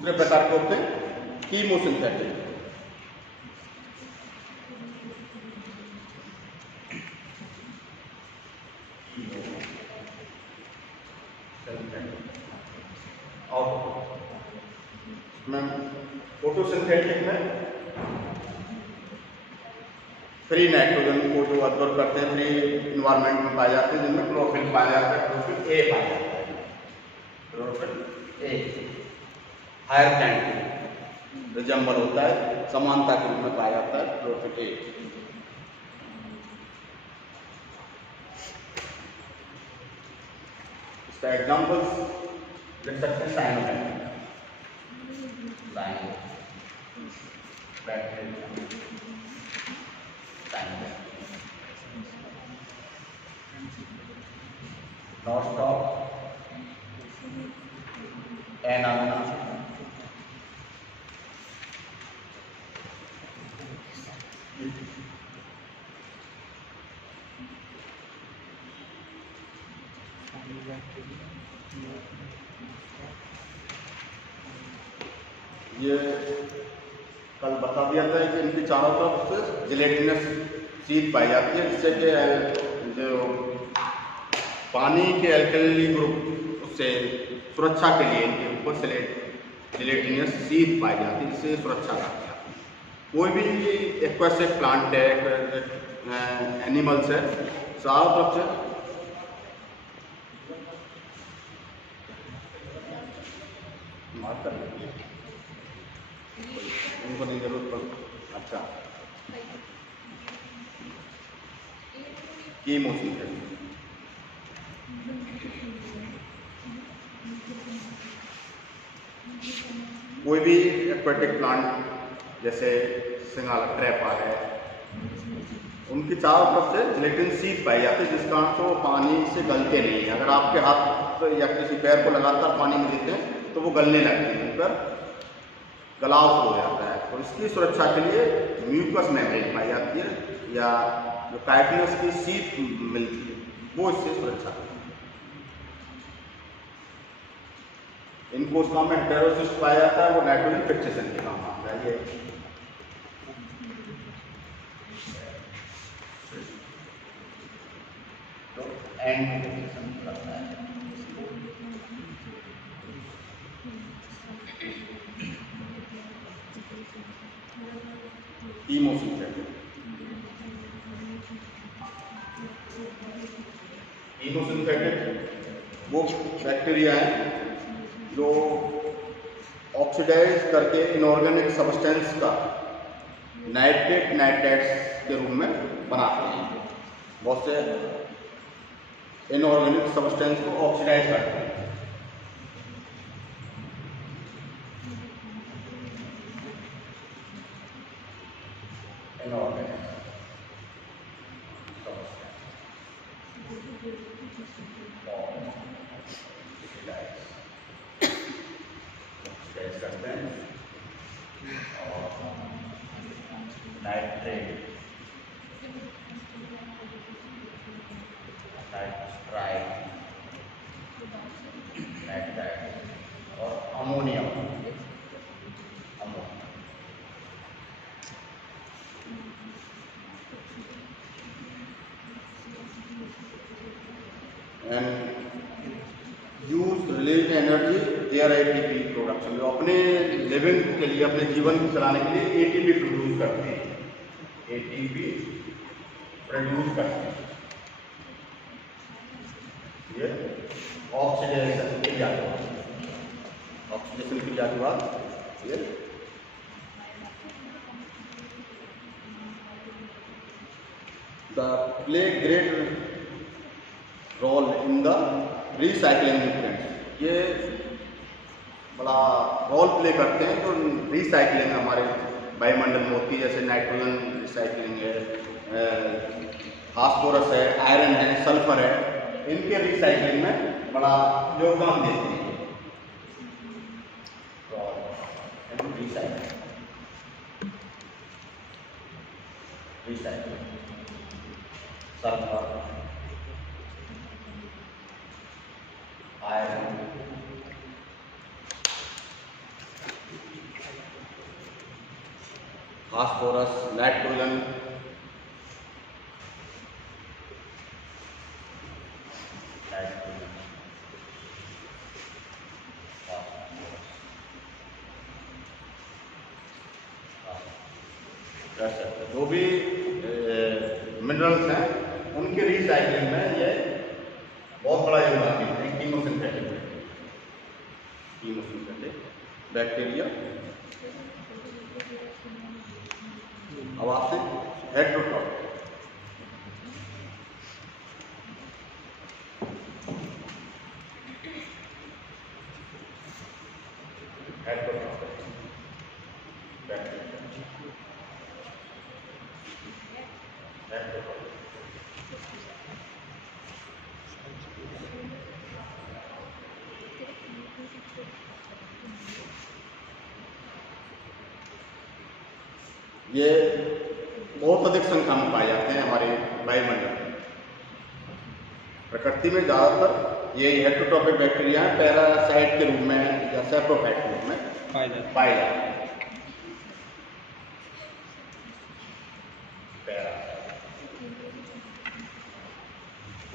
दूसरे प्रकार के होते हैं कीमोसिंथेटिक। और फोटोसिंथेटिक में फ्री नाइट्रोजन को जो अब्जॉर्ब करते हैं, फ्री इन्वायरमेंट में पाए जाते हैं, जिनमें क्लोरोफिल पाया जाता है, क्लोरोफिल ए पाया जाता है, chlorophyll A higher plant resemble होता है, समानता के रूप में पाया जाता है क्लोरोफिल ए। इसका एग्जाम्पल्स लिख सकते हैं साइनोबैक्टीरिया, नॉस्टॉक, एनाना, ये कल बता दिया था कि इनकी चारों तरफ से जिलेटिनस सीध पाई जाती है, जिससे कि जो पानी के एल्कली ग्रुप उससे सुरक्षा के लिए इनके ऊपर जिलेटिनस सीध पाई जाती है, जिससे सुरक्षा करती है। कोई भी एक्वेटिक प्लांट है, एनिमल्स है, चारों तरफ से उनको नहीं जरूरत पड़। अच्छा, कीमोसिंथेटिक कोई भी एक्वेटिक प्लांट जैसे सिंगाला ट्रैपा है, उनकी चारों तरफ से जिलेटिन सीध पाई जाती है, जिस कारण से वो पानी से गलते नहीं है। अगर आपके हाथ या किसी पैर को लगातार पानी में देते हैं तो वो गलने लगते हैं, उन पर गलाव शुरू हो जाता है। तो इसकी सुरक्षा के लिए म्यूकस मेम्ब्रेन पाई जाती है, या जो काइटिनस की सीध मिलती है, वो इससे सुरक्षा करती है। इनको उस काम में हेटेरोसिस्ट पाया जाता है, वो नाइट्रोजन फिक्सेशन के काम आता है। ये तो एंड फिक्सेशन करता है। कीमोसिंथेटिक वो बैक्टीरिया हैं जो ऑक्सीडाइज करके इनऑर्गेनिक सब्सटेंस का नाइट्रेट नाइट्राइट्स के रूप में बनाते हैं। बहुत से इनऑर्गेनिक सब्सटेंस को ऑक्सीडाइज करते हैं। और ammonium and use release energy their ATP production, जो अपने लिविंग के लिए, अपने जीवन को चलाने के लिए ATP प्रोड्यूस करते हैं, ATP प्रोड्यूस करते हैं। ये ऑक्सीडेशन क्रिया के बाद, ऑक्सीडेशन क्रिया के बाद ये the play great role in the recycling nutrients, ये बड़ा रोल प्ले करते हैं। तो रिसाइकलिंग हमारे वायुमंडल में होती है, जैसे नाइट्रोजन रिसाइकलिंग है, फास्फोरस है, आयरन है, सल्फर है, इनके रिसाइकलिंग में बड़ा योगदान देते हैं। Recycling sulphur, iron, phosphorus, nitrogen, जो भी मिनरल्स हैं उनके रिसाइकलिंग में ये बहुत बड़ा योगदान देते हैं। Chemosynthetic bacteria. अब आपसे हेटेरोट्रॉफ, ये बहुत अधिक संख्या में पाए जाते हैं हमारे वायुमंडल में। प्रकृति में ज़्यादातर ये हेटेरोट्रॉफिक बैक्टीरिया हैं, पैरासाइट के रूप में या सैप्रोफाइट के रूप में पाए जाते हैं।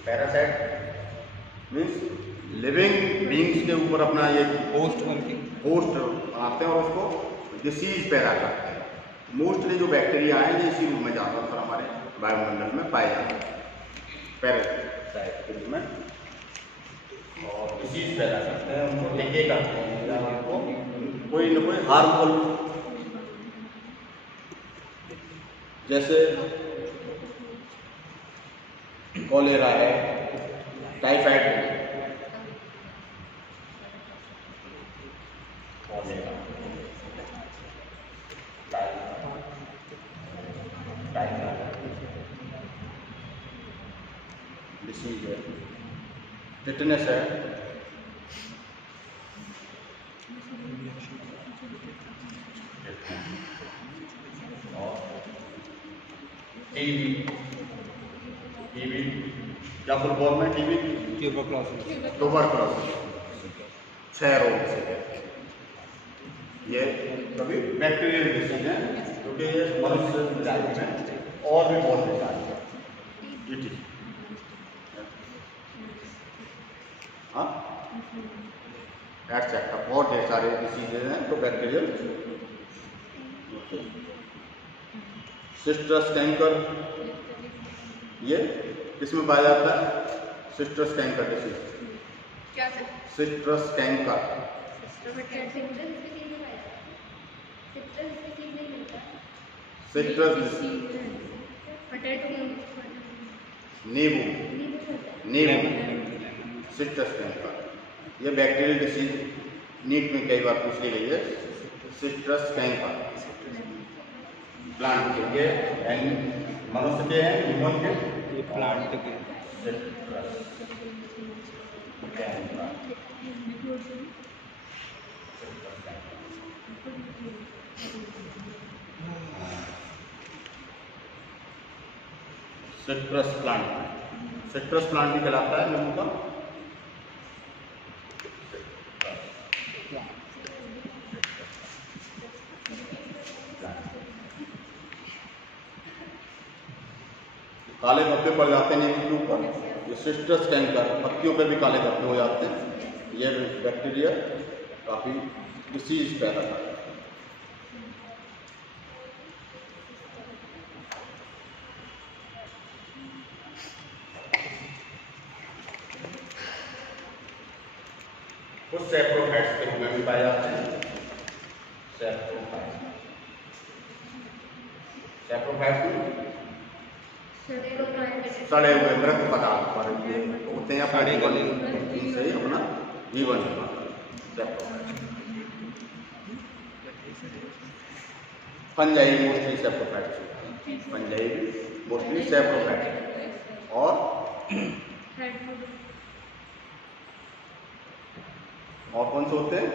पैरासाइट मीन्स लिविंग बींग्स के ऊपर अपना ये होस्ट बनाते हैं और उसको डिसीज पैदा करते हैं। मोस्टली जो बैक्टीरिया हैं ये इसी रूप में ज़्यादातर हमारे वायुमंडल में पाए जाते हैं, पैरासाइट के रूप में, और डिसीज पैदा करते हैं, उनको डिके करते हैं या उनको कोई न कोई हार्मफुल, जैसे कॉलेरा है, टाइफाइड है, डिसीज है, टिटनेस है, और टीबी या फुल फॉर्म में टीबी ट्यूबरकुलोसिस, क्षय रोग से है। ये कभी बैक्टीरियल डिसीज है क्योंकि ये मनुष्य जाति में और भी बहुत बीमारी है। हाँ, एक्सेट्रा बहुत ढेर सारे डिसीजेज हैं तो बैक्टीरियल। सिस्टस कैंकर, ये किसमें पाया जाता है? Cysts canker disease. क्या सर? Cysts canker. सिट्रस, नींबू, सिट्रस कैंकर, ये बैक्टीरियल डिसीज नीट में कई बार पूछ ली गई है। सिट्रस कैंकर प्लांट के, ये मनुष्य के हैं, ह्यूमन के, ये प्लांट के। सिट्रस प्लांट, सिट्रस प्लांट भी कहलाता है नींबू का। काले धब्बे पड़ जाते हैं नींबू के ऊपर, ये सिट्रस कैंकर, पत्तियों पे भी काले धब्बे हो जाते हैं। ये बैक्टीरिया काफ़ी डिसीज पैदा करता है। कुछ सैप्रोफाइट्स के रूप में भी पाए जाते हैं। सैप्रोफाइट्स सड़े हुए मृत पदार्थ पर ये होते हैं, अपना जीवन इनसे ही अपना जीवन fungi mostly saprophytes, fungi mostly saprophytes. और कौन से होते हैं?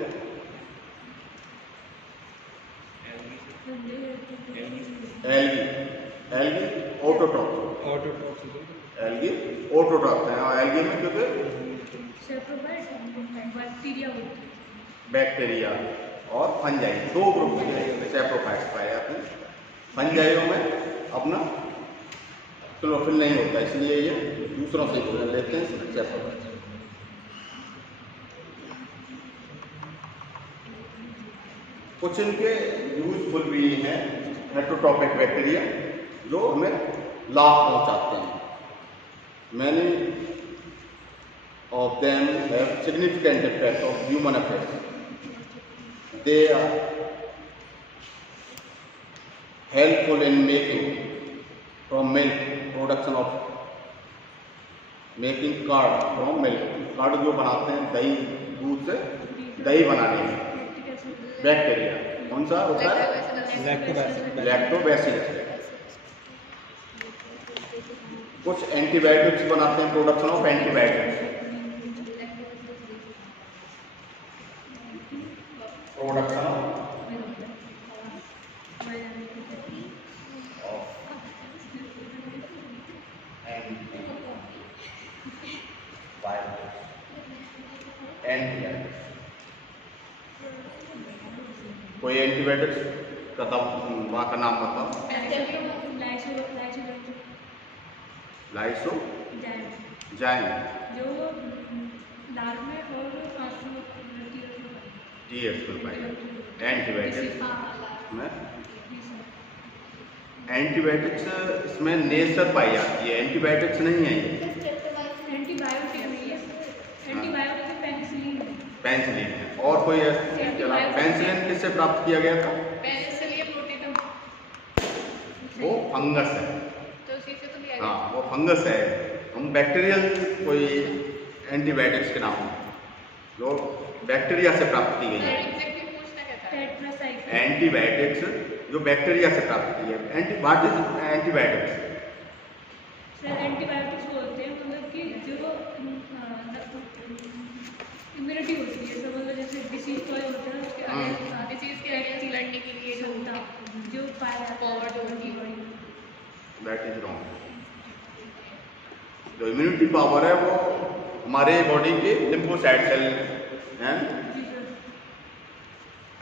एल्गी ऑटोट्रॉफ, एल्गी ऑटोट्रॉफ है। और एल्गी में क्योंकि बैक्टीरिया और फंजाई दो ग्रुप के सैप्रोफाइट्स पाए जाते हैं। फंजाइयों में अपना क्लोरोफिल नहीं होता, इसलिए ये दूसरों से भोजन लेते हैं, इसलिए चेप होता है। कुछ इनके यूजफुल भी हैं हेटेरोट्रॉपिक बैक्टीरिया जो हमें लाभ पहुंचाते हैं। Many of them have significant effect of human affairs. They are helpful in making from milk production of making curd from milk. Curd जो बनाते हैं दही, दूध से दही बनाने में बैक्टीरिया कौन सा होता है? लैक्टोबैसिलस। कुछ एंटीबायोटिक्स बनाते हैं, production of antibiotics, production of antibiotics. कोई एंटीबायोटिक्स का वहाँ का नाम बताओ। लाइसो जाइन जो दाल में और एंटीबायोटिक्स में एंटीबायोटिक्स इसमें नेचर पाई जाती है, एंटीबायोटिक्स नहीं है ये। पेनिसिलिन है। और कोई पेनिसिलिन किससे प्राप्त किया गया था? वो फंगस है। हाँ, वो फंगस है। हम बैक्टीरियल कोई एंटीबायोटिक्स के नाम जो बैक्टीरिया से प्राप्त की गई है। एंटीबायोटिक्स जो बैक्टीरिया से प्राप्त की है। What is antibiotics? एंटीबायोटिक्स बोलते हैं मतलब कि जो इम्यूनिटी होती है, मतलब जैसे डिसीज कोई होता है उसके डिसीज के लड़ने के लिए जो पावर होती है। That is wrong. जो इम्यूनिटी पावर है वो हमारे बॉडी के लिम्फोसाइट सेल एंड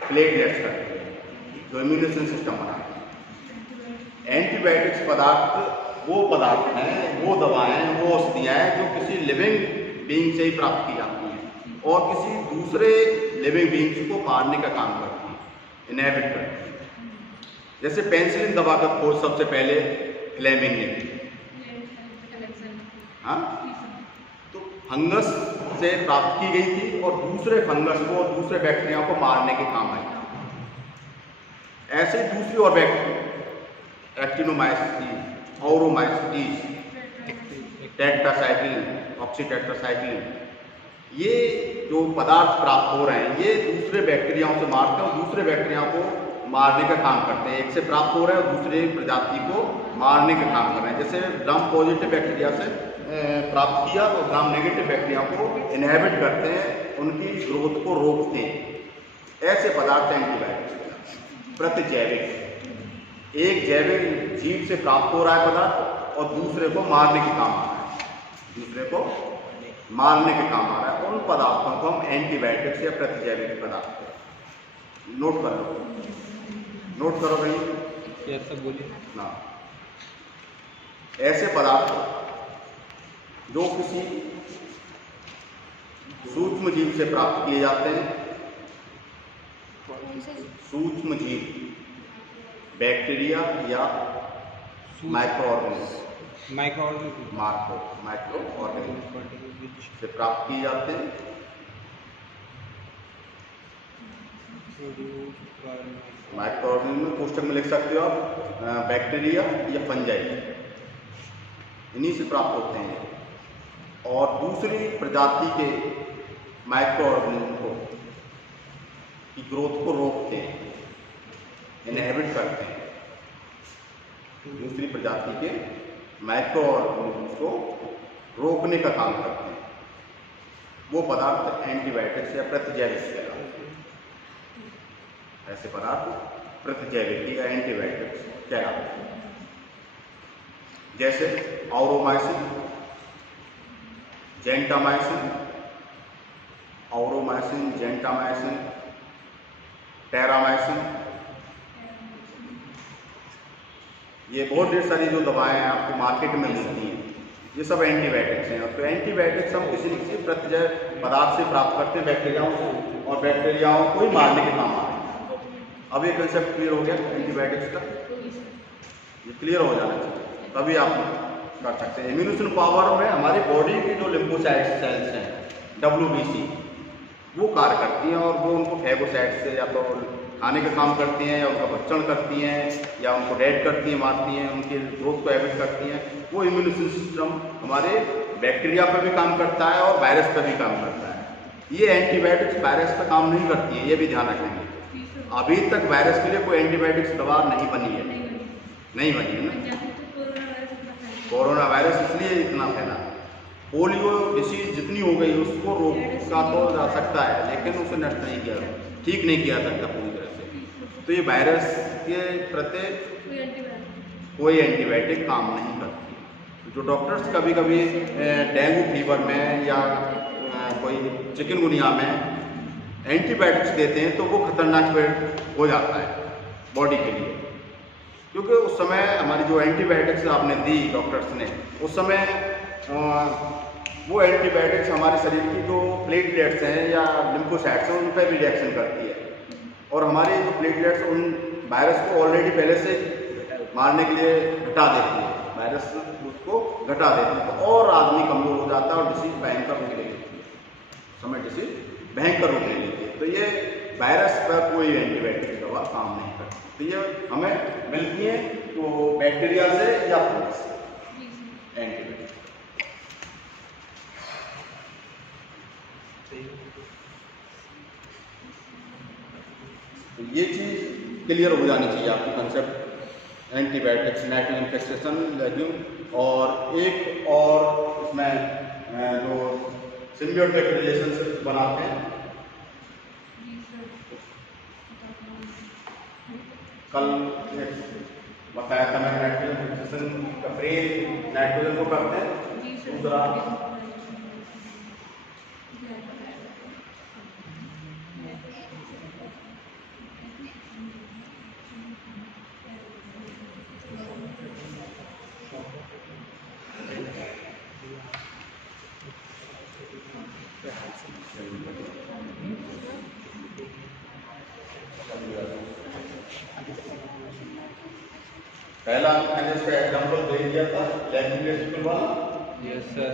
प्लेटलेट्स करते हैं, जो इम्यूनेशन सिस्टम बनाते हैं। एंटीबायोटिक्स वो पदार्थ हैं, वो दवाएं, वो औषधियाँ हैं जो किसी लिविंग बीइंग से ही प्राप्त की जाती हैं और किसी दूसरे लिविंग बीइंग्स को मारने का काम करती हैं, इनहिबिट करती हैं। जैसे पेनिसिलिन दवा का खोज सबसे पहले फ्लेमिंग ने की। हाँ, तो फंगस से प्राप्त की गई थी और दूसरे फंगस को, दूसरे बैक्टीरिया को मारने के काम आई। ऐसे दूसरी और बैक्टीरिया एक्टिनोमाइसिस, औरोमाइसिस, टेट्रासाइक्लिन, ऑक्सीटेट्रासाइक्लिन, ये जो पदार्थ प्राप्त हो रहे हैं ये दूसरे बैक्टीरियाओं से मारते हैं और दूसरे बैक्टीरियाओं को मारने का काम करते हैं। एक से प्राप्त हो रहे हैं और दूसरे प्रजाति को मारने का काम कर रहे हैं। जैसे ग्राम पॉजिटिव बैक्टीरिया से प्राप्त किया तो ग्राम नेगेटिव बैक्टीरिया को इनहिबिट करते हैं, उनकी ग्रोथ को रोकते हैं। ऐसे पदार्थ एंटीबायोटिक्स। प्रतिजैविक, एक जैविक जीव से प्राप्त हो रहा है पदार्थ और दूसरे को मारने के काम आ रहा है, दूसरे को मारने के काम आ रहा है। उन पदार्थों को हम एंटीबायोटिक्स या प्रतिजैविक पदार्थ नोट कर लो, नोट करो भाई। बोलिए ना, ऐसे पदार्थ जो किसी सूक्ष्म जीव से प्राप्त किए जाते हैं। सूक्ष्म जीव, बैक्टीरिया या माइक्रो ऑर्गेनिज्म, माइक्रो ऑर्गेनिज्म से प्राप्त किए जाते हैं। माइक्रो ऑर्गेनिज्म में कोष्टक में लिख सकते हो आप बैक्टीरिया या फंजाई, इन्हीं से प्राप्त होते हैं। और दूसरी प्रजाति के माइक्रो ऑर्गेनिज्म को की ग्रोथ को रोकते हैं, इनहिबिट करते हैं। दूसरी प्रजाति के माइक्रो ऑर्गेनिज्म को रोकने का काम करते हैं। वो पदार्थ एंटीबायोटिक्स या प्रतिजैविक कहलाते हैं। ऐसे पदार्थ प्रतिजैविक या एंटीबायोटिक्स कहलाते हैं। जैसे औरोमाइसिन, जेंटामाइसिन, औरोमाइसिन, जेंटामाइसिन, टेरामाइसिन, ये बहुत ढेर सारी जो दवाएं आपको मार्केट में मिलती हैं, ये सब एंटीबायोटिक्स हैं। तो एंटीबायोटिक्स हम किसी न किसी प्रत्यय पदार्थ से प्राप्त करते हैं, बैक्टीरियाओं से, और बैक्टीरियाओं को ही मारने के काम आते हैं। अब ये कंसेप्ट क्लियर हो गया एंटीबायोटिक्स का, ये क्लियर हो जाना चाहिए, तभी आप कर सकते हैं। इम्यूनेशन पावर में हमारी बॉडी की जो लिम्फोसाइट सेल्स हैं, WBC, वो कार्य करती हैं, और वो उनको फैगोसाइट से या तो खाने का काम करती हैं, या उनका भक्षण करती हैं, या उनको डेड करती हैं, मारती हैं, उनके ग्रोथ को एविट करती हैं। वो इम्यूनेशन सिस्टम हमारे बैक्टीरिया पर भी काम करता है और वायरस पर भी काम करता है। ये एंटीबायोटिक्स वायरस पर काम नहीं करती है, ये भी ध्यान रखेंगे। अभी तक वायरस के लिए कोई एंटीबायोटिक्स दवा नहीं बनी है, नहीं बनी है ना। कोरोना वायरस इसलिए इतना फैला। पोलियो डिसीज जितनी हो गई उसको रोका तो जा सकता है, लेकिन उसे नष्ट नहीं किया, ठीक नहीं किया सकता पूरी तरह से। तो ये वायरस के प्रति कोई एंटीबायोटिक काम नहीं करती। जो डॉक्टर्स कभी कभी डेंगू फीवर में या कोई चिकनगुनिया में एंटीबायोटिक्स देते हैं, तो वो खतरनाक हो जाता है बॉडी के लिए, क्योंकि उस समय हमारी जो एंटीबायोटिक्स आपने दी डॉक्टर्स ने, उस समय वो एंटीबायोटिक्स हमारे शरीर की जो प्लेटलेट्स हैं या लिम्फोसाइट्स हैं उन पर भी रिएक्शन करती है, और हमारे जो प्लेटलेट्स उन वायरस को ऑलरेडी पहले से मारने के लिए घटा देती है, वायरस उसको घटा देती है, तो और आदमी कमजोर हो जाता है और डिसीज भयंकर रूप ले लेती है, समय डिसीज भयंकर रूप ले लेती है। तो ये वायरस पर कोई एंटीबायोटिक दवा काम नहीं करती। तो ये हमें मिलती है तो बैक्टीरिया से या फंगस से एंटीबायोटिक। तो ये चीज़ क्लियर हो जानी चाहिए आपकी concept antibiotics, nitrogen fixation, legume, और एक और इसमें जो सिम्बियोटिक रिलेशनशिप बनाते हैं। कल बताया था मैंने नाइट्रोजन फिक्सेशन का प्रयोग नाइट्रोजन को करते हैं, दूसरा पहला मैंने इसका एग्जांपल दे दिया था लैब वाला। Yes sir.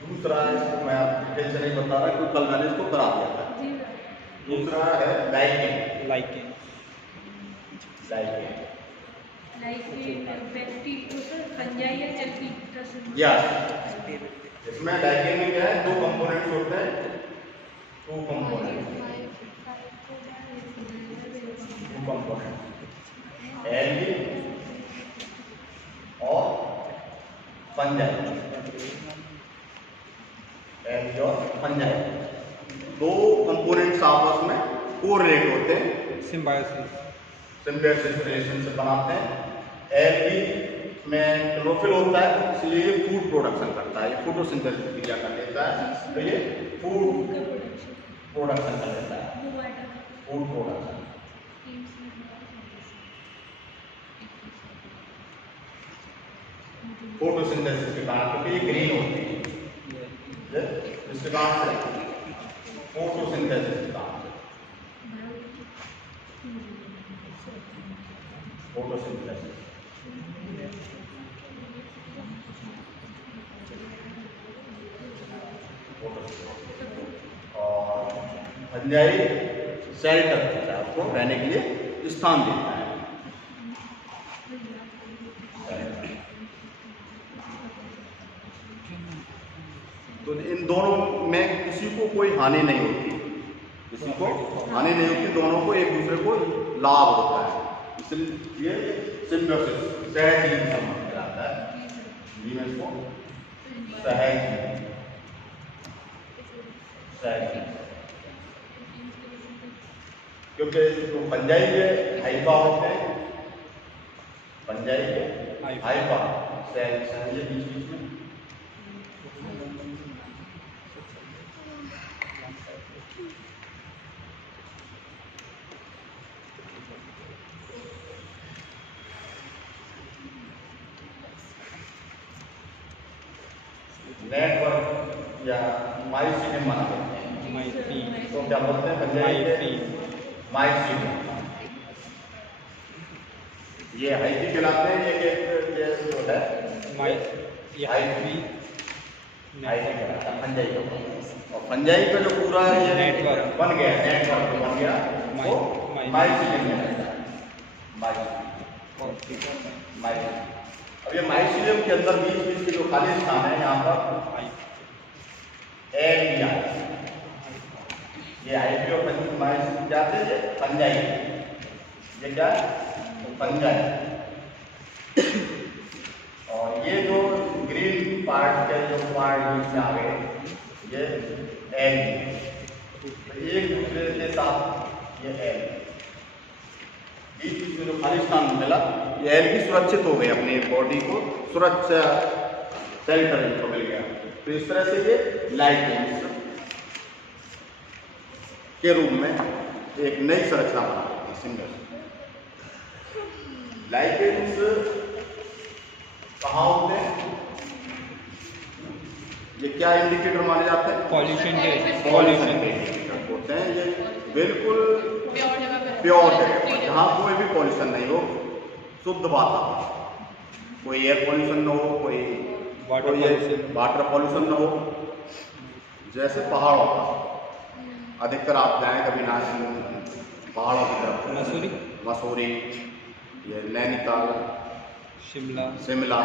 दूसरा मैं आपको डिटेल से नहीं बता रहा क्योंकि कल मैंने इसको करा दिया था। दूसरा है लाइकेन। लाइकेन इसमें लाइकेन में क्या है, दो कंपोनेंट्स होते हैं, टू कंपोनेंट एल्गी और फंजाई। एल्गी और फंजाई दो कंपोनेंट्स आपस में कोरिलेट होते हैं, सिम्बायोसिस रिलेशनशिप बनाते हैं। एल्गी में क्लोरोफिल होता है, इसलिए ये फूड प्रोडक्शन करता है, ये फोटोसिंथेसिस क्रिया कर लेता है, तो ये फूड प्रोडक्शन कर लेता है, फूड प्रोडक्शन। फोटोसिंथेसिस के कारण, क्योंकि ये ग्रीन होती है, इसके कारण से फोटोसिंथेसिस के कारण फोटोसिंथेसिस। और फंजाई शेल्टर देता है, आपको रहने के लिए स्थान देता है। तो इन दोनों में किसी को कोई हानि नहीं होती, किसी को हानि नहीं होती, दोनों को एक दूसरे को लाभ होता है, इसलिए सिम्बियोसिस सहजीवी संबंध कहलाता है। जीवन को सहजीवी क्योंकि जो फंजाई है हाइफा होते हैं, फंजाई के हाइफा सेल ये बीच में नेटवर्क या माइसीलियम बना देते हैं। तो क्या बोलते हैं फंजाई के माइसीलियम, ये हाइफी कहलाते हैं। ये जो है हाइफी कहलाता है फंजाई का। और फंजाई का जो पूरा ये नेटवर्क बन गया, नेटवर्क बन गया वो माइसीलियम कहलाता है। माइसीलियम। अब ये माइसीलियम के अंदर बीच के जो खाली स्थान है यहाँ पर एयर दिया, ये हाइफी और माइसीलियम जाते हैं फंजाई, ये क्या फंजाई। और ये जो ग्रीन पार्ट के जो पार्ट बीच में आ गए ये एग, एक दूसरे के साथ ये एग बीच में जो खाली स्थान मिला, ये एल भी सुरक्षित हो गए, अपनी बॉडी को सुरक्षा शेल्टर इनको मिल गया। तो इस तरह से ये लाइकेंस के रूप में एक नई संरचना बना देती है सिंगल। लाइकेंस कहाँ होते हैं, ये क्या इंडिकेटर माने जाते हैं? पॉल्यूशन के इंडिकेटर होते हैं। ये बिल्कुल प्योर जगह जहाँ कोई भी पॉल्यूशन नहीं हो, शुद्ध वातावरण, कोई एयर पॉल्यूशन ना हो, कोई वाटर पॉल्यूशन ना हो। जैसे पहाड़ों का अधिकतर आप जाएं कभी ना पहाड़ों की तरफ, मसूरी, ये नैनीताल, शिमला,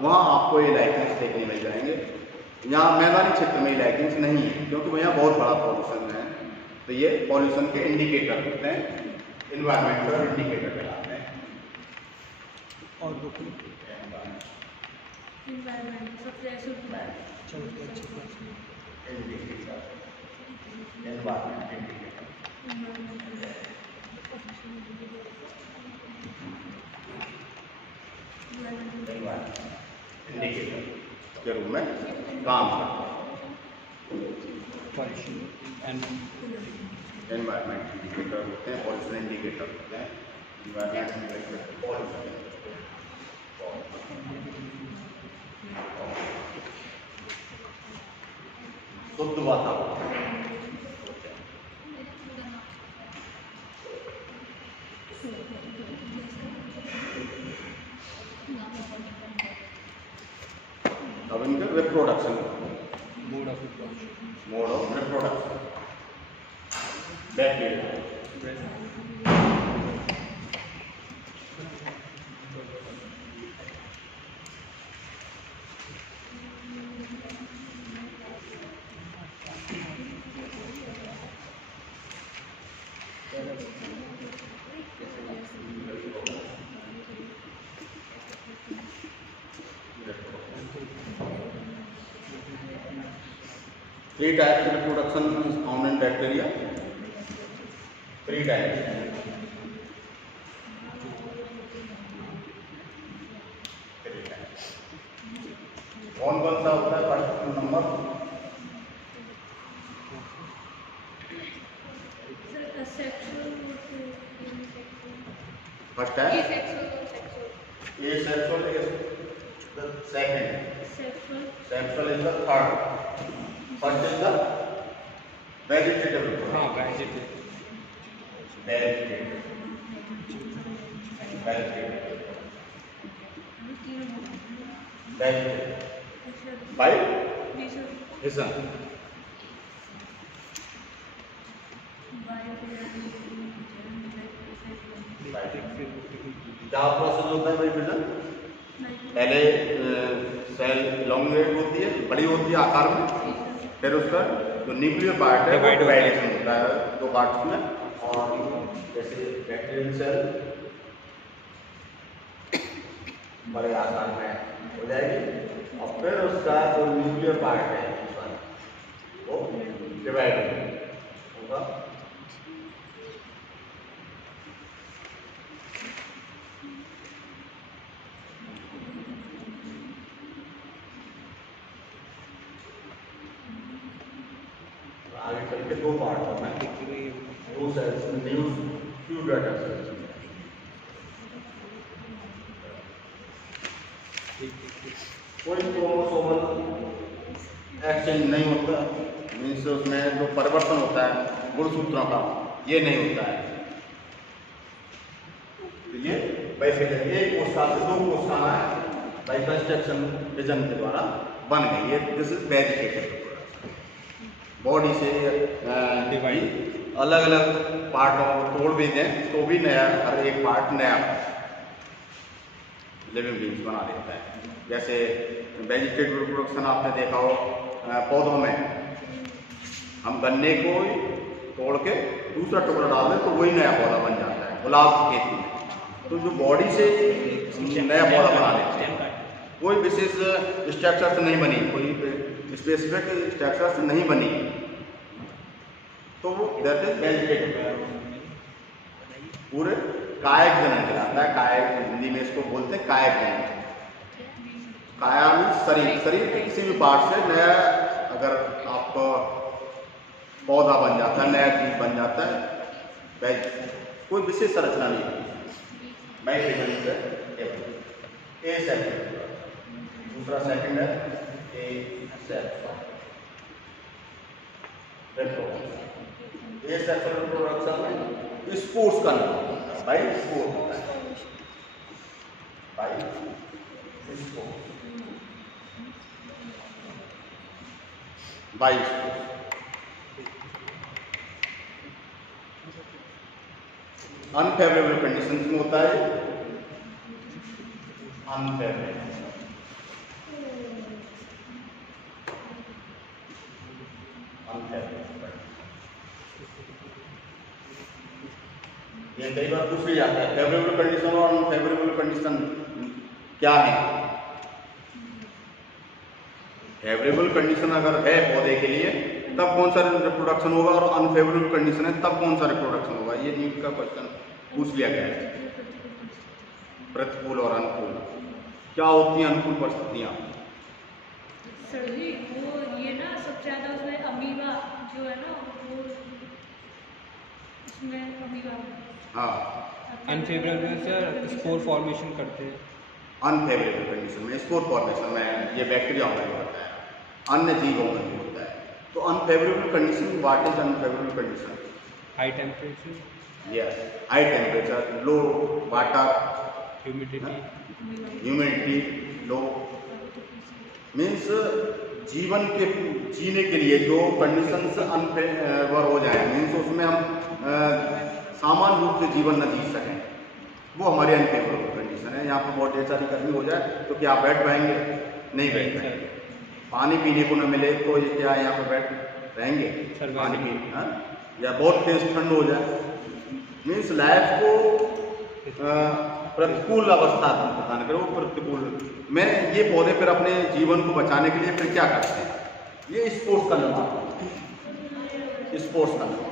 वहाँ आपको ये लाइकेंस देखने मिल जाएंगे। यहाँ मैदानी क्षेत्र में ये लाइकेंस नहीं है क्योंकि वहाँ बहुत बड़ा पॉल्यूशन है। तो ये पॉल्यूशन के इंडिकेटर होते हैं, इन्वायरमेंटल इंडिकेटर कहलाते हैं। और इंडिकेटर के रूप में काम करता है। एनवायरमेंट इंडिकेटर होते हैं, पॉल्यूशन इंडिकेटर होते हैं। एनवायरमेंट इंडिकेटर पॉल्यूशन, शुद्ध वातावरण। अब इनका reproduction, mode of reproduction, bacteria. Three types of reproduction is found in bacteria. Three types. कौन सा होता है? फर्स्ट नंबर फर्स्ट है asexual is the second, sexual is the third, first is the vegetative reproduction. Vegetative by fission. क्या process होता है भाई fission? पहले सेल इलॉन्गेट होती है, बड़ी होती है आकार में, फिर उसका जो न्यूक्लियर पार्ट है वो डिवाइडेशन होता है दो पार्ट्स में। और जैसे बैक्टीरियल सेल बड़े आकार में हो जाएगी और फिर उसका जो न्यूक्लियर पार्ट है वो डिवाइड होगा। दो पार्टों में, दो सेल्स में न्यूज फ्यू डाटा सेल्स में कोई क्रोमोसोमल एक्सचेंज नहीं होता, मीन्स उसमें जो परिवर्तन होता है गुणसूत्रों का, ये नहीं होता है। तो ये वैसे एक कोशिका से दो कोशिकाएं बाई कंस्ट्रक्शन विजन के द्वारा बन गई। ये दिस इज वेजिटेटिव बॉडी से डिवाइड अलग अलग पार्टों को तोड़ भी दें तो भी नया, हर एक पार्ट नया लिविंग बींग्स बना देता है। जैसे वेजिटेटिव रिप्रोडक्शन आपने देखा हो पौधों में, हम गन्ने को तोड़ के दूसरा टुकड़ा डाल दें तो वही नया पौधा बन जाता है। गुलाब की खेती में तो जो बॉडी से नया पौधा बना देते हैं, कोई विशेष स्ट्रक्चर से नहीं बनी, कोई स्पेसिफिक स्ट्रक्चर से नहीं बनी, तो वो दैट इज वेजिटेटिव। पूरे कायक जनन कहलाता है। कायक हिंदी में इसको बोलते हैं कायक जनन। काया शरीर, शरीर के किसी भी पार्ट से नया अगर आपका पौधा बन जाता है, नया चीज बन जाता है, कोई विशेष संरचना नहीं है। ए सेकंड, दूसरा सेकंड है ए सेक्सुअल रिप्रोडक्शन में स्पोर्ट्स का नाम होता है, बाई स्पोर्ट होता है, by sport, by sport. Unfavourable conditions में होता है अनफेवरेबल, ये कई बार पूछ लिया जाता है फेवरेबल कंडीशन और अनफेवरेबल कंडीशन क्या है। फेवरेबल कंडीशन अगर है पौधे के लिए तब कौन सा रिप्रोडक्शन होगा, और अनफेवरेबल कंडीशन है तब कौन सा रिप्रोडक्शन होगा। ये नीट का क्वेश्चन पूछ लिया गया है। प्रतिकूल और अनुकूल क्या होती हैं अनुकूल परिस्थितियाँ? सर जी वो ये ना सबसे ज़्यादा उसमें अमीबा जो है ना वो उसमें अमीबा, हाँ, अनफेवरेबल से स्पोर फॉर्मेशन करते हैं। अनफेवरेबल कंडीशन में स्पोर फॉर्मेशन में ये बैक्टीरिया में होता है, अन्य जीवों में भी होता है। तो unfavourable condition, what is unfavourable condition? High temperature, yes, high temperature, low water, humidity low, means जीवन के जीने के लिए जो कंडीशंस अनफेवर हो जाए, मीन्स उसमें हम सामान्य रूप से जीवन न जी सकें, वो हमारी अनफेवरेबल कंडीशन है। यहाँ पर बहुत ढेर सारी गर्मी हो जाए तो क्या आप बैठ पाएंगे? नहीं बैठ पाएंगे। पानी पीने को न मिले तो ये क्या यहाँ पर बैठ रहेंगे पानी पीने, हाँ? या बहुत तेज ठंड हो जाए, मीन्स लाइफ को प्रतिकूल अवस्था प्रदान करें। वो प्रतिकूल में ये पौधे फिर अपने जीवन को बचाने के लिए फिर क्या करते हैं? ये स्पोर्ट्स का निर्माण, स्पोर्ट्स का निर्माण।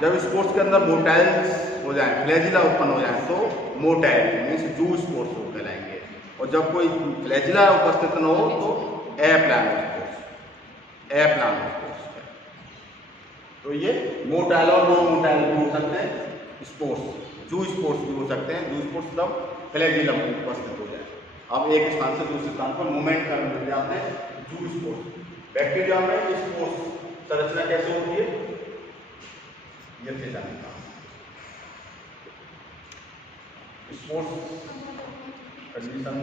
जब स्पोर्ट्स के अंदर मोटाइल्स हो जाए, फ्लैजिला उत्पन्न हो जाए तो मोटाइल मीन्स जू स्पोर्ट्स हो कहलाएंगे। और जब कोई फ्लैजिला उपस्थित न हो तो एप्लान स्पोर्ट्स, एप्लान स्पोर्ट्स। तो ये मोटाइल और नो मोटाइल भी हो सकते हैं स्पोर्ट्स, जू स्पोर्ट्स भी हो सकते हैं। जू स्पोर्ट्स तब फ्लैजिलम उपस्थित हो जाए, अब एक स्थान से दूसरे स्थान पर मूवमेंट कर मिल जाते हैं, जू स्पोर्ट्स। बैक्टीरिया में स्पोर्ट्स संरचना कैसे होती है ये थे जानने का। स्पोर्ट्स कंडीशन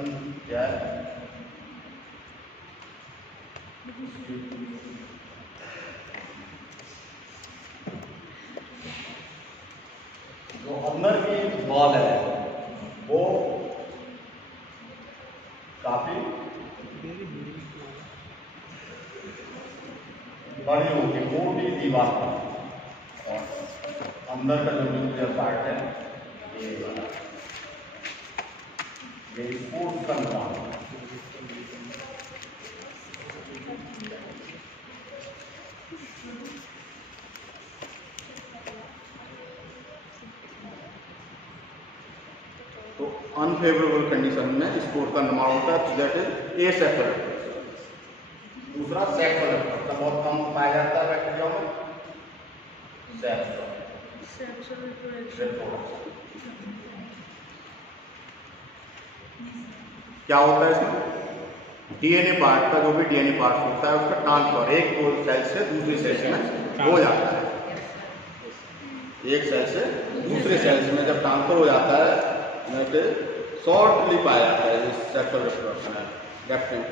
क्या है? जो अंदर की बॉल है वो काफी बड़ी होगी, मोटी दीवार पर, और अंदर का जो न्यूक्लियर पार्ट है ये वाला, ये स्पोर्ट्स का निर्माण है। तो अनफेवरेबल कंडीशन में स्पोर्ट का निर्माण होता है, दैट इज एसेक्सुअल, दूसरा सेक्सुअल। बहुत कम पाया जाता है बैक्टीरिया में, सेक्सुअल रिप्रोडक्शन। क्या होता है इसमें? डीएनए पार्ट का जो भी डीएनए पार्ट होता है उसका ट्रांसफर एक सेल से दूसरी सेल में हो जाता है। एक सेल से दूसरे सेल्स में जब ट्रांसफर हो जाता है शॉर्टली पाया जाता है सेक्सुअल रिप्रोडक्शन है।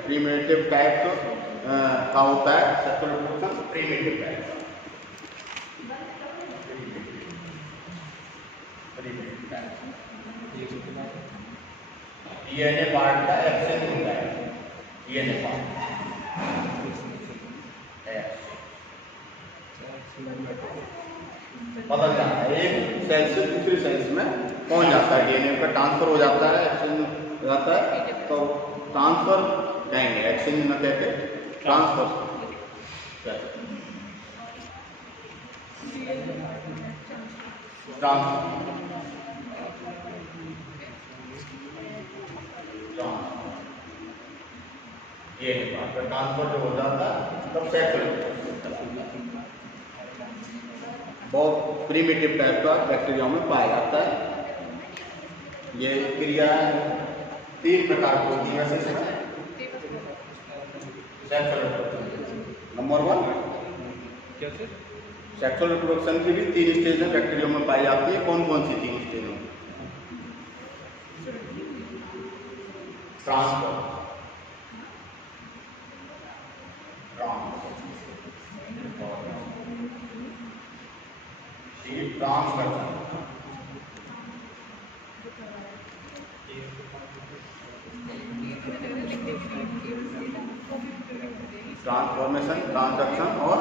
प्रीमेटिव टाइप का होता है sexual reproduction, primitive type DNA part का एक्सचेंज होता है। डीएनए पार्ट बदल जाता है, एक सेल से दूसरी सेल्स में पहुंच जाता है, डीएनए का ट्रांसफर हो जाता है, एक्सचेंज हो जाता है। तो ट्रांसफर कहेंगे, एक्सचेंज न कहते ट्रांसफर। ट्रांसफर जो हो जाता है तब सेक्सुअल बहुत प्रीमिटिव टाइप का बैक्टीरिया में पाया जाता है। ये क्रिया 3 प्रकार की होती है वैसे। नंबर 1 सेक्सुअल रिप्रोडक्शन की भी 3 स्टेज में बैक्टीरिया में पाई जाती है। कौन कौन सी 3 स्टेज में? ट्रांसफर, ट्रांसफॉर्मेशन, ट्रांसडक्शन और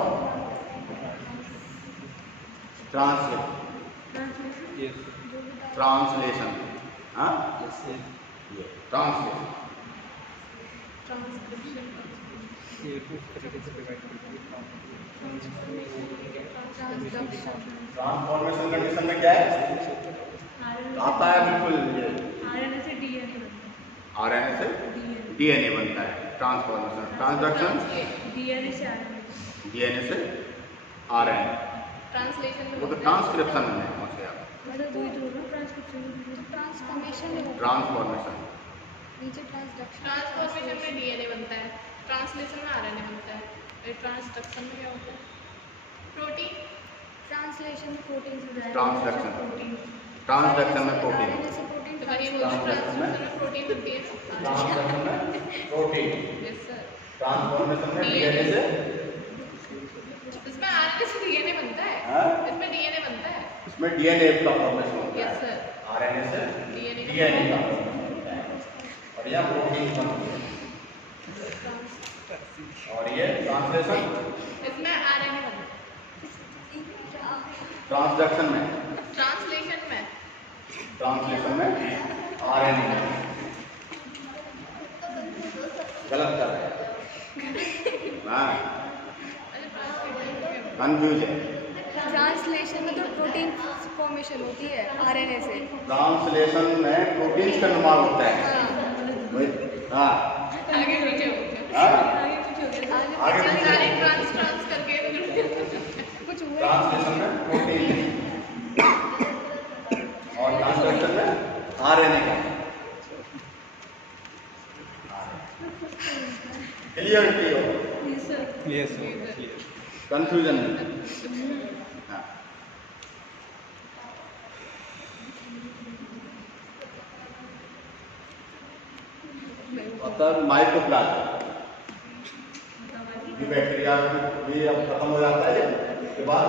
ट्रांसलेशन। हाँ, ट्रांसलेशन ट्रांसफॉर्मेशन कंडीशन में क्या है? आता है बिल्कुल ये आरएनए से डीएनए आरएनए से डीएनए बनता है। ट्रांसफॉर्मेशन, ट्रांसडक्शन डीएनए से आरएनए, डीएनए से आरएनए। ट्रांसलेशन वो तो ट्रांसक्रिप्शन में पहुंच गया। मतलब दो ही तो होगा ट्रांसक्रिप्शन, ट्रांसफॉर्मेशन में होगा। ट्रांसफॉर्मेशन नीचे ट्रांसडक्शन, ट्रांसफॉर्मेशन में डीएनए बनता है, ट्रांसलेशन में आरएनए बनता है, और ट्रांसडक्शन में क्या होता है? प्रोटीन। ट्रांसलेशन में प्रोटीन से जाएगा। Transduction, protein. ट्रांसडक्शन में प्रोटीन, आरएनए से प्रोटीन तो वही बोल ट्रांसलेशन में प्रोटीन बनती है। ट्रांसडक्शन में प्रोटीन, यस सर। ट्रांसफॉर्मेशन में डीएनए से इसमें आरएनए से डीएनए बनता है। हाँ? इसमें डीएनए बनता है। इसमें डीएनए का फॉर्मेशन होता यस है। सर। आरएनए से डीएनए डीएनए का फॉर्मेशन होता है और यह प्रोटीन बनती है। और ये ट्रांसलेशन इसमें आरएनए बनता है। ट्रांसडक्शन में, ट्रांसलेशन में आरएनए गलत कर रहे हैं। हाँ, कंफ्यूज है। ट्रांसलेशन में तो प्रोटीन फॉर्मेशन होती है आरएनए से। ट्रांसलेशन में प्रोटीन का निर्माण होता है। हाँ, आगे पीछे हो गया। हाँ? आगे पीछे हो गया। आगे चल पीछे। सारे ट्रांस करके कुछ हुआ ट्रांसलेशन में प्रोटीन और ट्रांसडक्शन में आरएनए का। क्लियरिटी हो, yes sir. Yes sir. Confusion नहीं। हाँ। मतलब माइक्रोप्लाज्म ये बैक्टीरिया भी अब खत्म हो जाता है इसके बाद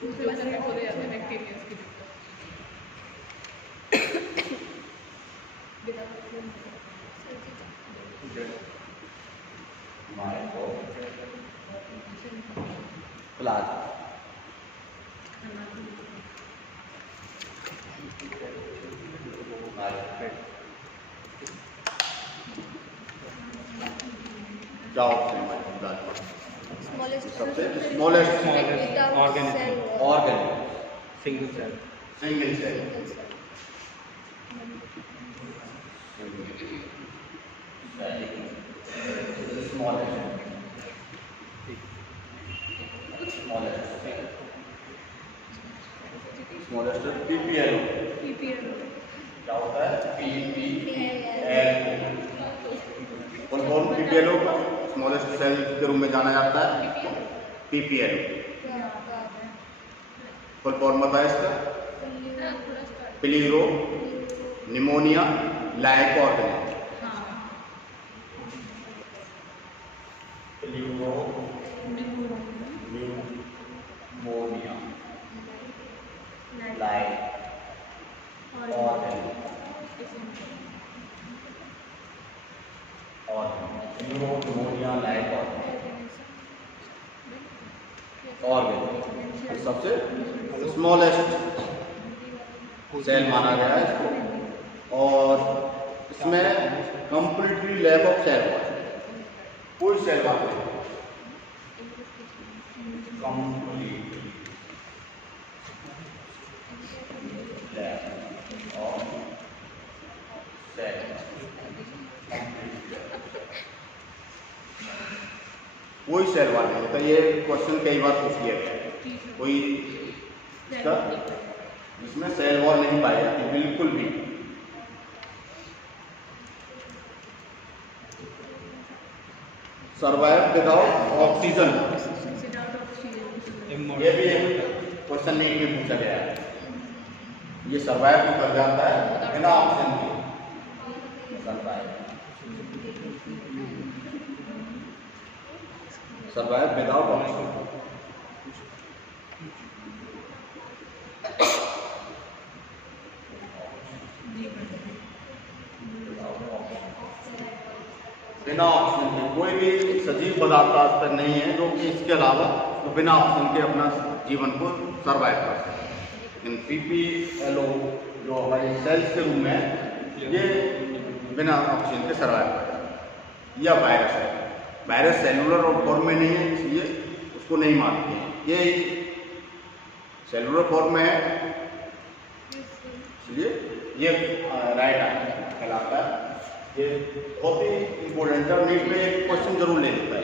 दूसरे भाषा में बोले जाते हैं बैक्टीरिया के प्लाज्मा क्या होते हैं माइक्रोप्लाज्मा? सबसे smallest organism, organism, single cell. Single cell. Smallest PPL PPL क्या होता है? पीपीएल फुल फॉर्म पीपीएल का स्मॉलेस्ट सेल के रूप में जाना जाता है पीपीएल। फुल फॉर्म बताया इसका? Pleuro pneumonia like organism. Pleuro pneumonia like pneumonia like organism सबसे स्मॉलेस्ट सेल माना गया है इसको, और इसमें completely lack of cell wall, कोई सेल वॉल नहीं, कंप्लीट लैक ऑफ सेल, कोई सेल वॉल नहीं। तो ये क्वेश्चन कई बार पूछ लिया गया है, कोई इसका जिसमें सेल वॉल नहीं पाई जाती बिल्कुल भी। सर्वाइव विदाउट ऑक्सीजन, ये भी एक क्वेश्चन नहीं में पूछा गया है। ये सर्वाइव कर जाता है बिना ऑक्सीजन के, सर्वाइव विदाउट ऑक्सीजन। बिना ऑक्सीजन के कोई भी सजीव पदार्थ आज तक नहीं है जो कि इसके अलावा तो बिना ऑक्सीजन के अपना जीवन को सर्वाइव कर सकते हैं। लेकिन पीपीएलओ जो हमारे सेल्स के रूप में है, ये बिना ऑक्सीजन के सर्वाइव कर सकते हैं। यह वायरस है, वायरस सेलुलर और फॉर्म में नहीं है इसलिए उसको नहीं मानते हैं। ये सेलुलर फॉर्म में है इसलिए ये राइट आंसर कहलाता है। ये बहुत ही इम्पोर्टेंट है, नीट में एक क्वेश्चन जरूर ले लेता है,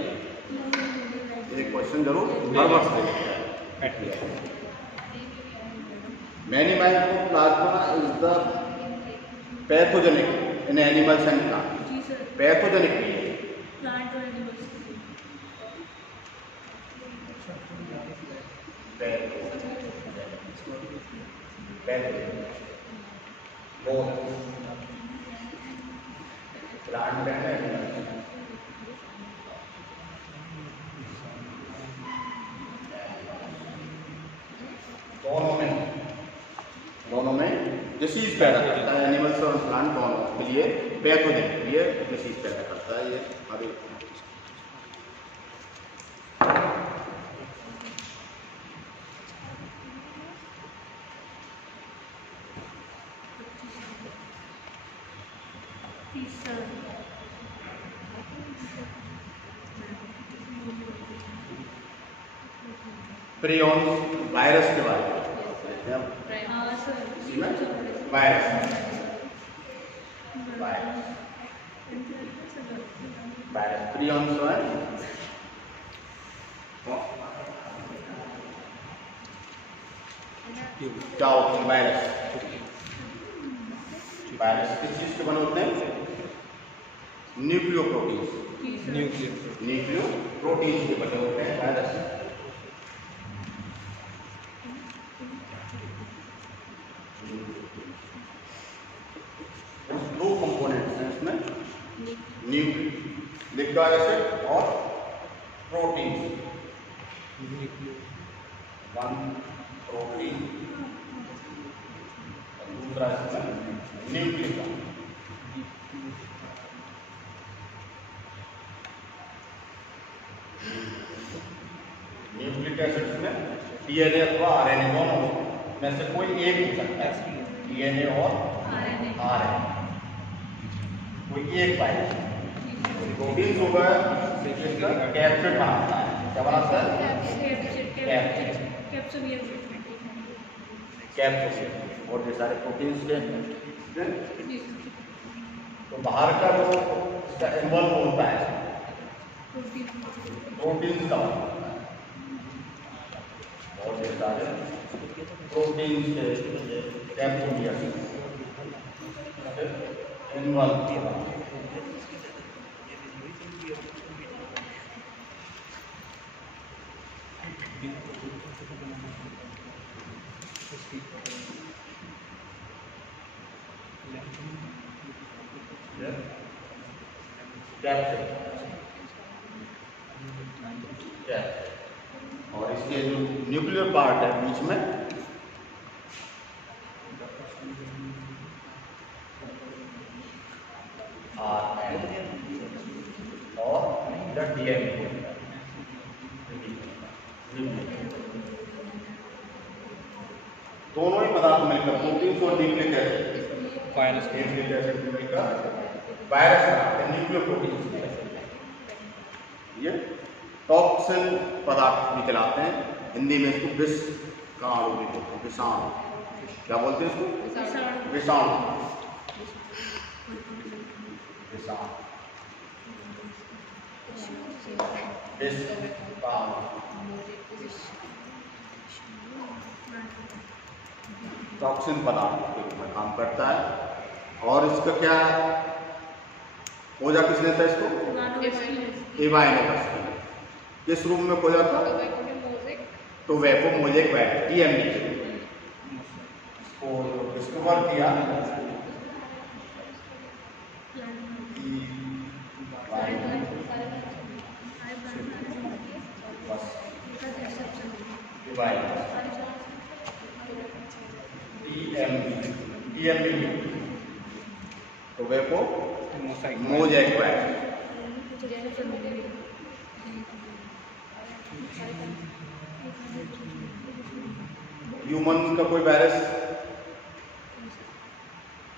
एक क्वेश्चन जरूर हर वर्ष ले लेता है। Many mycoplasma is the pathogenic in animals and plant. Pathogenic भी है, प्लांट और एनिमल्स प्लांट दोनों में डिसीज पैदा करता है, एनिमल्स और प्लांट दोनों के लिए पैथोजेनिक के लिए डिसीज पैदा करता है। ये हमारे प्रियॉन वायरस के बारे में वायरस प्रियॉन है क्या होते हैं? वायरस किस चीज के बने होते हैं? न्यूक्लियो प्रोटीन्स के बने होते हैं वायरस। दो कंपोनेंट्स हैं इसमें, न्यूक्लिक एसिड और प्रोटीन। वन प्रोटीन दूसरा इसमें न्यूक्लिक। न्यूक्लिक एसिड्स में डीएनए अथवा आरएनए दोनों में से कोई एक हो सकता है, डीएनए और आरएनए कोई एक पाएगा। प्रोटीन्स हो गया कैप्सिड बनाता है, क्या बनाता है? कैप्सूल और ये सारे प्रोटीन्स के। तो तो बाहर का जो इसका इन्वॉल्व होता है प्रोटीन का होता है, बहुत ढेर सारे प्रोटीन से कैप्सूल इन्वॉल्व और इसके जो न्यूक्लियर पार्ट है बीच में और डीएनए दोनों ही पदार्थ मिलकर प्रोटीन और न्यूक्लिक एसिड मिलकर वायरस बनाते हैं, न्यूक्लियो प्रोटीन। ये टॉक्सिन पदार्थ भी कहलाते हैं, हिंदी में इसको विष का अणु भी बोलते हैं, विषाणु। क्या बोलते हैं इसको? विषाणु। विषाणु विष का टॉक्सिन पदार्थ के रूप में काम करता है। और इसका क्या खोजा किसने था इसको? इवानोव्स्की। किस रूप में खोजा था? तो वेपो मोजेक वायरस टीएमडी को डिस्कवर किया टीएमडी तो वेपो मोजेक वायरस। ह्यूमन का कोई वायरस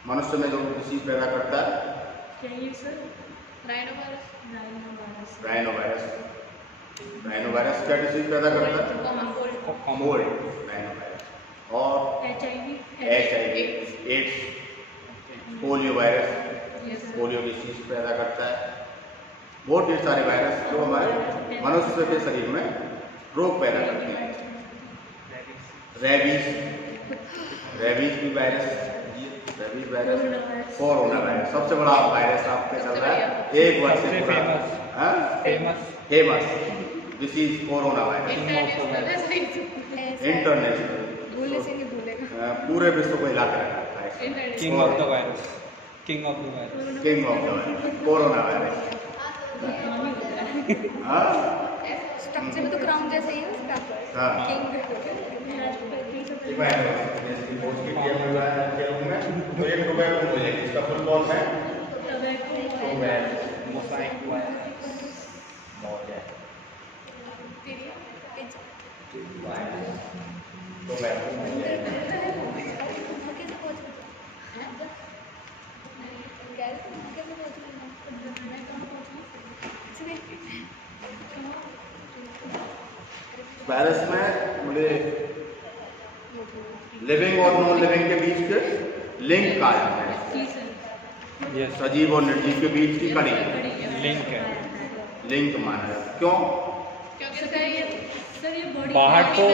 मनुष्य में जो डिसीज पैदा करता है? राइनो वायरस क्या डिसीज पैदा करता है? Cold rhinovirus. और HIV AIDS, polio virus polio disease पैदा करता है। बहुत ढेर सारे वायरस जो हमारे मनुष्य के शरीर में रोग पैदा करते हैं। रेबीज भी virus, rabies virus, corona virus सबसे बड़ा वायरस आपके चल रहा है एक वर्ष से famous disease corona virus international पूरे विश्व को हिला कर रखा है। King of the virus corona virus. Structure में तो क्राउन जैसा ही है उसका। हाँ। तो एक टोबैको मोजेक, इसका फुल फॉर्म है मोज़ेक वायरस में मुझे लिविंग और नॉन लिविंग के बीच के लिंक कहा जाता है। सजीव और निर्जीव के बीच की कड़ी लिंक है। लिंक माना जाता है। क्यों? बाहर तो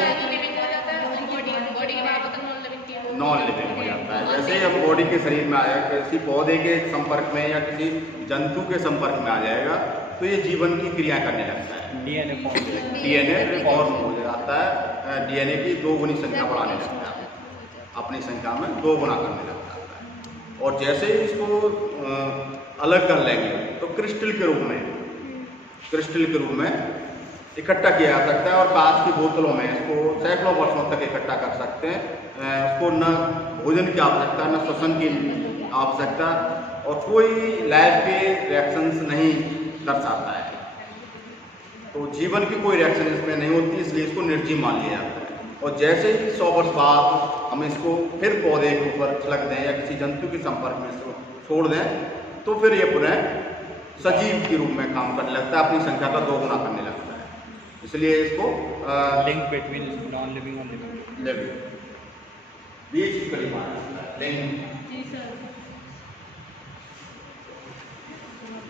नॉन लिविंग हो जाता है। जैसे ही अब बॉडी के शरीर में आया, किसी पौधे के संपर्क में या किसी जंतु के संपर्क में आ जाएगा तो ये जीवन की क्रिया करने लगता है। डीएनए फॉर्म हो जाता है, डीएनए की 2 गुनी संख्या बढ़ाने लगता है, अपनी संख्या में 2 गुना करने लगता है। और जैसे ही इसको अलग कर लेंगे तो क्रिस्टल के रूप में इकट्ठा किया जा सकता है। और कांच की बोतलों में इसको सैकड़ों वर्षों तक इकट्ठा कर सकते हैं। उसको न भोजन की आवश्यकता, न श्वसन की आवश्यकता, और कोई लाइफ के रिएक्शंस नहीं दर्शाता है। तो जीवन की कोई रिएक्शन इसमें नहीं होती, इसलिए इसको निर्जीव मान लिया जाता है। और जैसे ही 100 वर्ष बाद हम इसको फिर पौधे के ऊपर छिड़क दें या किसी जंतु के संपर्क में इसको छोड़ दें तो फिर ये पुनः सजीव के रूप में काम करने लगता है, अपनी संख्या का 2 गुना करने लगता है। इसलिए इसको लिंक बिटवीन नॉन लिविंग और लिविंग बीच की कड़ी माना जाता है। लिंक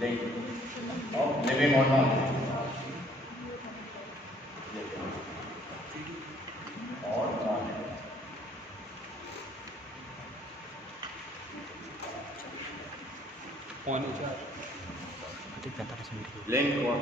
लिंक और लिविंग और नॉन और नॉन पौने 4 लिंक और